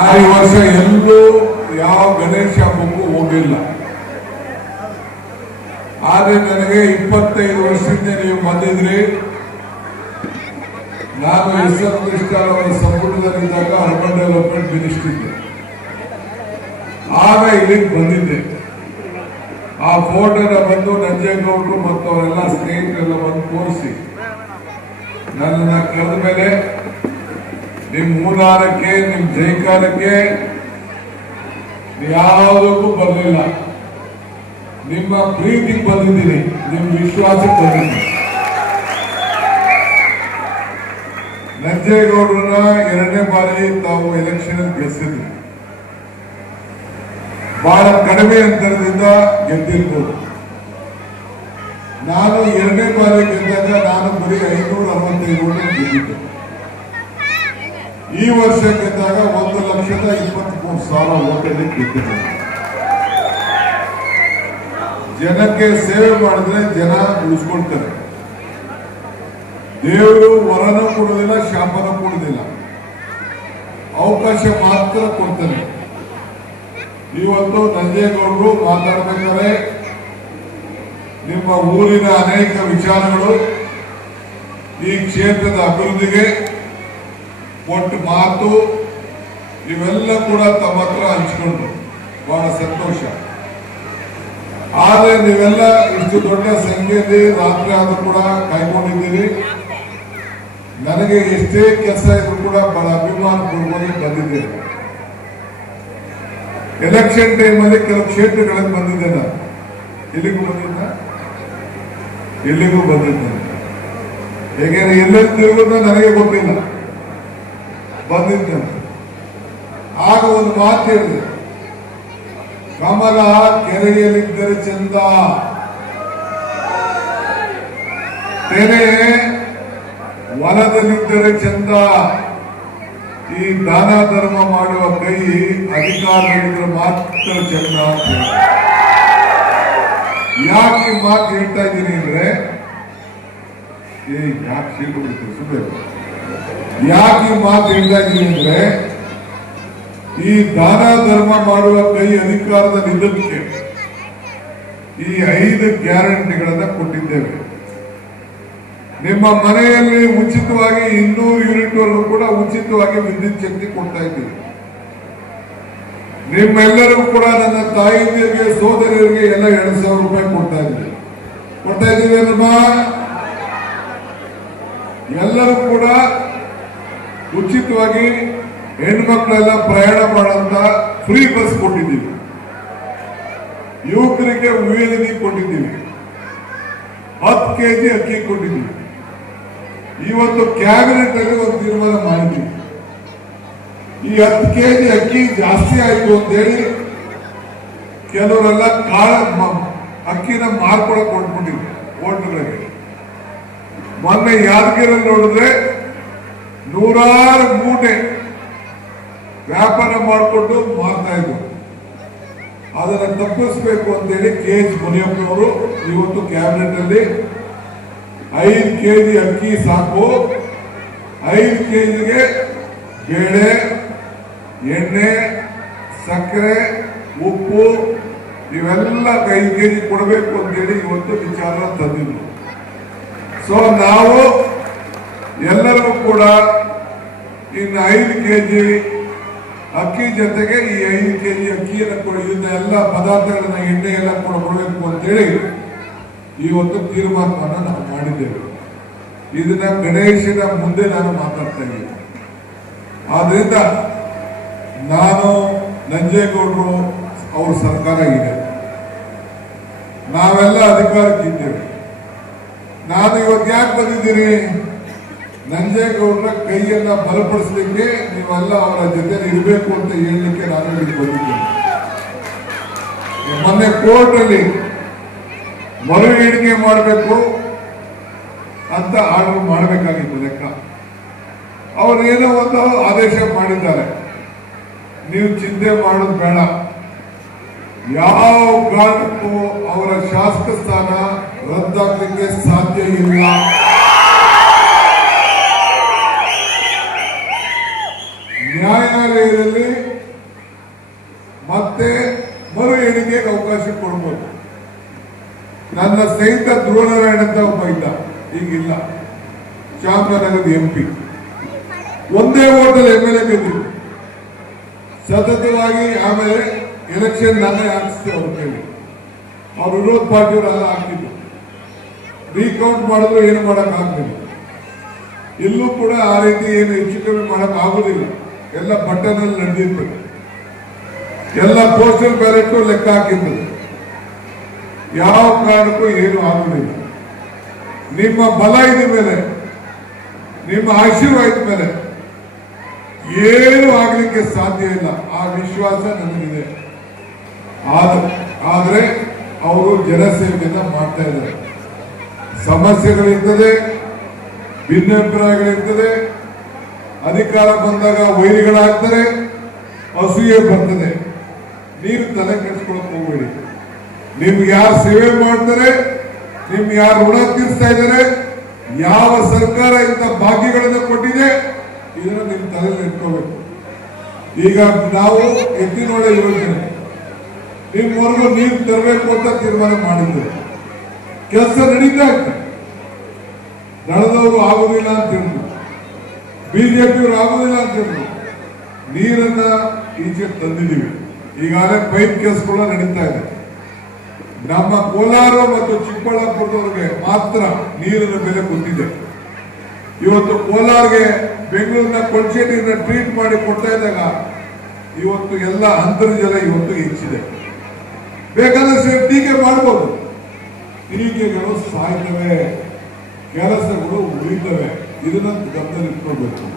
ಆ ಈ ವರ್ಷ ಎಲ್ಲೂ ಯಾವ ಗಣೇಶ ಹಬ್ಬಕ್ಕೂ ಹೋಗಿಲ್ಲ. ಆದ್ರೆ ನನಗೆ ಇಪ್ಪತ್ತೈದು ವರ್ಷದಿಂದ ನೀವು ಬಂದಿದ್ರಿ. ನಾನು ಎಸ್ ಎಲ್ ಕೃಷ್ಣ ಅವರ ಸಂಪುಟದಲ್ಲಿದ್ದಾಗ ಅರ್ಬನ್ ಡೆವಲಪ್ಮೆಂಟ್ ಮಿನಿಸ್ಟರ್ ಆಗ ಇಲ್ಲಿಗೆ ಬಂದಿದ್ದೆ. ಆ ಫೋಟೋನ ಬಂದು ನಂಜೇಗೌಡರು ಮತ್ತು ಅವರೆಲ್ಲ ಸ್ನೇಹಿತರೆಲ್ಲ ಬಂದು ತೋರಿಸಿ. ನನ್ನನ್ನು ಕರೆದ ಮೇಲೆ ನಿಮ್ ಮೂಲಾರಕ್ಕೆ ನಿಮ್ ಜೈಕಾರಕ್ಕೆ ಯಾವುದಕ್ಕೂ ಬರಲಿಲ್ಲ ನಿಮ್ಮ ಪ್ರೀತಿಗೆ ಬಂದಿದ್ದೀನಿ ನಿಮ್ ವಿಶ್ವಾಸಕ್ಕೆ ಬಂದಿದ್ದೀನಿ. ನಂಜೇಗೌಡರನ್ನ ಎರಡನೇ ಬಾರಿ ತಾವು ಎಲೆಕ್ಷನ್ ಗೆಲ್ಲಿಸಿದ್ರಿ ಬಹಳ ಕಡಿಮೆ ಅಂತರದಿಂದ ಗೆದ್ದಿರ್ಬೋದು. ನಾನು ಎರಡನೇ ಬಾರಿ ಗೆದ್ದಾಗ ನಾನು ಬರೀ ಐನೂರ ಅರವತ್ತೈದು ಗೆದ್ದಿದ್ದೆ. ಈ ವರ್ಷ ಗೆದ್ದಾಗ ಒಂದು ಲಕ್ಷದ ಇಪ್ಪತ್ಮೂರು ಸಾವಿರ ಓಟಲ್ಲಿ ಜನಕ್ಕೆ ಸೇವೆ ಮಾಡಿದ್ರೆ ಜನ ಉಳಿಸ್ಕೊಳ್ತಾರೆ. ದೇವರು ವರನ ಕೊಡೋದಿಲ್ಲ ಶಾಪನ ಕೊಡೋದಿಲ್ಲ ಅವಕಾಶ ಮಾತ್ರ ಕೊಡ್ತಾನೆ ಇವತ್ತು ನಂಜೇಗೌಡರು ಮಾತಾಡ್ಬೇಕಾದ್ರೆ ನಿಮ್ಮ ಊರಿನ ಅನೇಕ ವಿಚಾರಗಳು ಈ ಕ್ಷೇತ್ರದ ಅಭಿವೃದ್ಧಿಗೆ ಕೊಟ್ಟ ಮಾತು ಇವೆಲ್ಲ ಕೂಡ ತಮ್ಮ ಹತ್ರ ಹಂಚಿಕೊಂಡು ಬಹಳ ಸಂತೋಷ. ಆದರೆ ನೀವೆಲ್ಲ ಇಷ್ಟು ದೊಡ್ಡ ಸಂಖ್ಯೆಯಲ್ಲಿ ರಾತ್ರಿ ಆದರೂ ಕೂಡ ಕಾಯ್ಕೊಂಡಿದ್ದೀರಿ. ನನಗೆ ಎಷ್ಟೇ ಕೆಲಸ ಇದ್ರು ಕೂಡ ಬಹಳ ಅಭಿಮಾನ ಪೂರ್ವವಾಗಿ ಬಂದಿದ್ದೇನೆ ಎಲೆಕ್ಷನ್ ಟೈಮಲ್ಲಿ ಕೆಲವು ಕ್ಷೇತ್ರಗಳಲ್ಲಿ ಬಂದಿದ್ದೆ ನಾನು. ಎಲ್ಲಿಗೂ ಬಂದಿದ್ದ? ಎಲ್ಲಿಗೂ ಬಂದಿದ್ದೇನೆ ಹೇಗೆ ಎಲ್ಲೆಲ್ಲಿ ತಿರುಗೋದು ನನಗೆ ಗೊತ್ತಿಲ್ಲ. ಬಂದಿದ್ದೇನೆ ಆಗ ಒಂದು ಮಾತು ಹೇಳಿದೆ. ಕಮಲ ಕೆರೆಯಲ್ಲಿದ್ದರೆ ಚಂದ. ತೆರೆ ಹೊಲದಲ್ಲಿದ್ದರೆ ಚಂದ. ಈ ದಾನ ಧರ್ಮ ಮಾಡುವ ಕೈ ಅಧಿಕಾರಗಳಿದ್ರೆ ಮಾತ್ರ ಚಂದ. ಯಾಕೆ ಈ ಮಾತು ಹೇಳ್ತಾ ಇದ್ದೀನಿ ಅಂದ್ರೆ, ಏ, ಯಾಕೆ ಶೀಲ್ ಬಿಡ್ತೀವಿ ಯಾಕೆ ಮಾತು ಹೇಳ್ತಾ ಅಂದ್ರೆ, ಈ ದಾನ ಧರ್ಮ ಮಾಡುವ ಕೈ ಅಧಿಕಾರದ ನಿಧನಕ್ಕೆ ಈ ಐದು ಗ್ಯಾರಂಟಿಗಳನ್ನ ಕೊಟ್ಟಿದ್ದೇವೆ. ನಿಮ್ಮ ಮನೆಯಲ್ಲಿ ಉಚಿತವಾಗಿ ಇನ್ನೂರು ಯೂನಿಟ್ ವರೆಗೂ ಕೂಡ ಉಚಿತವಾಗಿ ವಿದ್ಯುತ್ ಶಕ್ತಿ ಕೊಡ್ತಾ ಇದ್ದೀವಿ. ನಿಮ್ಮೆಲ್ಲರಿಗೂ ಕೂಡ ನನ್ನ ತಾಯಿಯರಿಗೆ ಸೋದರಿಯರಿಗೆ ಎಲ್ಲ ಎರಡು ಸಾವಿರ ರೂಪಾಯಿ ಕೊಡ್ತಾ ಇದ್ದೀವಿ. ಕೊಡ್ತಾ ಇದ್ದೀವಿ ಎಲ್ಲರೂ ಕೂಡ ಉಚಿತವಾಗಿ ಹೆಣ್ಮಕ್ಳೆಲ್ಲ ಪ್ರಯಾಣ ಮಾಡಂತ ಫ್ರೀ ಬಸ್ ಕೊಟ್ಟಿದ್ದೀವಿ. ಯುವಕರಿಗೆ ಉಯಲಿನಿ ಕೊಟ್ಟಿದ್ದೀವಿ. ಹತ್ತು ಕೆಜಿ ಅಕ್ಕಿ ಕೊಟ್ಟಿದ್ದೀವಿ. ಇವತ್ತು ಕ್ಯಾಬಿನೆಟ್ ಅಲ್ಲಿ ಒಂದು ತೀರ್ಮಾನ ಮಾಡಿದ್ದೀವಿ. ಈ ಹತ್ತು ಕೆಜಿ ಅಕ್ಕಿ ಜಾಸ್ತಿ ಆಯ್ತು ಅಂತೇಳಿ ಕೆಲವರೆಲ್ಲ ಕಾಳ ಅಕ್ಕಿನ ಮಾರ್ಕೊಳಕ್ ಕೊಟ್ಬಿಟ್ಟಿದ್ರು ಹೋಟ್ಲುಗಳಿಗೆ. ಮೊನ್ನೆ ಯಾದಗಿರಲ್ಲಿ ನೋಡಿದ್ರೆ ನೂರಾರು ಮೂಟೆ ವ್ಯಾಪಾರ ಮಾಡಿಕೊಂಡು ಮಾರ್ತಾ ಇದ್ರು. ಅದನ್ನು ತಪ್ಪಿಸ್ಬೇಕು ಅಂತೇಳಿ ಕೆ ಎಚ್ ಮುನಿಯಪ್ಪನವರು ಇವತ್ತು ಕ್ಯಾಬಿನೆಟ್ ಅಲ್ಲಿ ಐದು ಕೆಜಿ ಅಕ್ಕಿ ಸಾಕು. ಐದು ಕೆ ಜಿಗೆ ಬೇಳೆ, ಎಣ್ಣೆ, ಸಕ್ಕರೆ, ಉಪ್ಪು, ಇವೆಲ್ಲ ಐದು ಕೆಜಿ ಕೊಡಬೇಕು ಅಂತೇಳಿ ಇವತ್ತು ವಿಚಾರ ತಂದಿದ್ರು. ಸೊ ನಾವು ಎಲ್ಲರಿಗೂ ಕೂಡ ಇನ್ನು ಐದು ಕೆ ಜಿ ಅಕ್ಕಿ ಜೊತೆಗೆ ಈ ಐದು ಕೆಜಿ ಅಕ್ಕಿಯನ್ನು ಕೊಡಿ ಇದನ್ನ ಎಲ್ಲ ಪದಾರ್ಥಗಳನ್ನ ಎಣ್ಣೆ ಎಲ್ಲ ಕೂಡ ಕೊಡಬೇಕು ಅಂತೇಳಿ ಇವತ್ತು ತೀರ್ಮಾನವನ್ನು ನಾವು ಮಾಡಿದ್ದೇವೆ. ಇದನ್ನ ಗಣೇಶನ ಮುಂದೆ ನಾನು ಮಾತಾಡ್ತಾ ಇದ್ದೀನಿ. ಆದ್ರಿಂದ ನಾನು ನಂಜೇಗೌಡರು ಅವ್ರ ಸರ್ಕಾರ ಇದೆ. ನಾವೆಲ್ಲ ಅಧಿಕಾರಕ್ಕಿದ್ದೇವೆ ನಾನು ಇವತ್ತು ಯಾಕೆ ಬಂದಿದ್ದೀನಿ? ನಂಜೇಗೌಡರ ಕೈಯನ್ನ ಬಲಪಡಿಸಲಿಕ್ಕೆ ನೀವೆಲ್ಲ ಅವರ ಜೊತೆ ಇರಬೇಕು ಅಂತ ಹೇಳಲಿಕ್ಕೆ ನಾನು ಇಲ್ಲಿ ಬಂದಿದ್ದೇನೆ. ಮೊನ್ನೆ ಕೋರ್ಟ್ ಅಲ್ಲಿ ಮರು ಎಣಿಕೆ ಮಾಡಬೇಕು ಅಂತ ಆರ್ಡರ್ ಮಾಡಬೇಕಾಗಿತ್ತು ಲೆಕ್ಕ. ಅವರು ಏನೋ ಒಂದು ಆದೇಶ ಮಾಡಿದ್ದಾರೆ. ನೀವು ಚಿಂತೆ ಮಾಡೋದು ಬೇಡ. ಯಾವ ಕಾರಣಕ್ಕೂ ಅವರ ಶಾಸಕ ಸ್ಥಾನ ರದ್ದಾಗಲಿಕ್ಕೆ ಸಾಧ್ಯ ಇಲ್ಲ. ನ್ಯಾಯಾಲಯದಲ್ಲಿ ಮತ್ತೆ ಮರು ಎಣಿಕೆಗೆ ಅವಕಾಶ ಕೊಡ್ಬೋದು. ನನ್ನ ಸ್ನೇಹಿತ ಧ್ರುವನಾರಾಯಣ ಅಂತ ಒಬ್ಬ ಇದ್ದ. ಈಗಿಲ್ಲ. ಚಾಮರಾಜನಗರದ ಎಂ ಪಿ ಒಂದೇ ಓಟಲ್ ಎಂ ಎಲ್ ಎ ಗೆದ್ದಿದ್ರು ಸತತವಾಗಿ ಆಮೇಲೆ ಎಲೆಕ್ಷನ್ ನಾನೇ ಹಾಕಿಸ್ತೇವೆ ಅವ್ರ ಕೈಲಿ ಅವ್ರ ವಿರೋಧ ಪಾರ್ಟಿಯವರೆಲ್ಲ ಹಾಕಿದ್ರು ರೀಕೌಂಟ್ ಮಾಡಿದ್ರು, ಏನು ಮಾಡೋಕ್ಕಾಗಲಿಲ್ಲ ಇಲ್ಲೂ ಕೂಡ ಆ ರೀತಿ ಏನು ಹೆಚ್ಚು ಕಮ್ಮಿ ಮಾಡೋಕ್ಕಾಗೋದಿಲ್ಲ. ಎಲ್ಲ ಬಟ್ಟನಲ್ಲಿ ನಡೆದಿತ್ತು. ಎಲ್ಲ ಪೋಸ್ಟಲ್ ಬ್ಯಾಲೆಟ್ ಲೆಕ್ಕ ಹಾಕಿದ್ದು ಯಾವ ಕಾರಣಕ್ಕೂ ಏನು ಆಗುದಿಲ್ಲ. ನಿಮ್ಮ ಬಲ ಇದ ಮೇಲೆ, ನಿಮ್ಮ ಆಶೀರ್ವಾದ ಮೇಲೆ ಏನು ಆಗಲಿಕ್ಕೆ ಸಾಧ್ಯ ಇಲ್ಲ. ಆ ವಿಶ್ವಾಸ ನನಗಿದೆ ಆದ- ಆದ್ರೆ ಅವರು ಜನಸೇವೆಯನ್ನ ಮಾಡ್ತಾ ಇದ್ದಾರೆ. ಸಮಸ್ಯೆಗಳಿರ್ತದೆ, ಭಿನ್ನಾಭಿಪ್ರಾಯಗಳಿರ್ತದೆ ಅಧಿಕಾರ ಬಂದಾಗ ವೈರಿಗಳಾಗ್ತಾರೆ ಅಸೂಯೆ ಬರ್ತದೆ. ನೀವು ತಲೆ ಕೆಡಿಸ್ಕೊಳಕ್ ಹೋಗ್ಬೇಡಿ. ನಿಮ್ಗೆ ಯಾರು ಸೇವೆ ಮಾಡ್ತಾರೆ ನಿಮ್ಗೆ ಯಾರು ಋಣ ತೀರಿಸ್ತಾ ಇದ್ದಾರೆ, ಯಾವ ಸರ್ಕಾರ ಇಂಥ ಭಾಗ್ಯಗಳನ್ನು ಕೊಟ್ಟಿದೆ, ಇದನ್ನು ನಿಮ್ ತಲೆಯಲ್ಲಿ ಇಟ್ಕೋಬೇಕು. ಈಗ ನಾವು ಎತ್ತಿನೊಳೆ ಯೋಜನೆ ನಿಮ್ಮವರೆಗೂ ನೀರು ತರಬೇಕು ಅಂತ ತೀರ್ಮಾನ ಮಾಡಿದ್ರು. ಕೆಲಸ ನಡೀತಾ ಇತ್ತು. ನಡೆದವರು ಆಗುದಿಲ್ಲ ಅಂತ ಬಿಜೆಪಿಯವರು ಆಗುದಿಲ್ಲ ಅಂತ ಹೇಳಿದ್ರು. ನೀರನ್ನ ಈಚೆ ತಂದಿದ್ದೀವಿ. ಈಗಾಗಲೇ ಪೈಪ್ ಕೆಲಸಗಳು ನಡೀತಾ ಇದೆ. ನಮ್ಮ ಕೋಲಾರ ಮತ್ತು ಚಿಕ್ಕಬಳ್ಳಾಪುರದವ್ರಿಗೆ ಮಾತ್ರ ನೀರಿನ ಬೆಲೆ ಗೊತ್ತಿದೆ. ಇವತ್ತು ಕೋಲಾರ್ಗೆ ಬೆಂಗಳೂರಿನ ಕೊಳಚೆ ನೀರನ್ನ ಟ್ರೀಟ್ ಮಾಡಿ ಕೊಡ್ತಾ ಇದ್ದಾಗ ಇವತ್ತು ಎಲ್ಲ ಅಂತರ್ಜಲ ಇವತ್ತು ಹೆಚ್ಚಿದೆ. ಬೇಕಾದರೆ ಟೀಕೆ ಮಾಡ್ಬೋದು. ಟೀಕೆಗಳು ಸಾಯ್ತವೆ. ಕೆಲಸಗಳು ಉಳಿತವೆ. 이러한 부담도 풀어버립니다.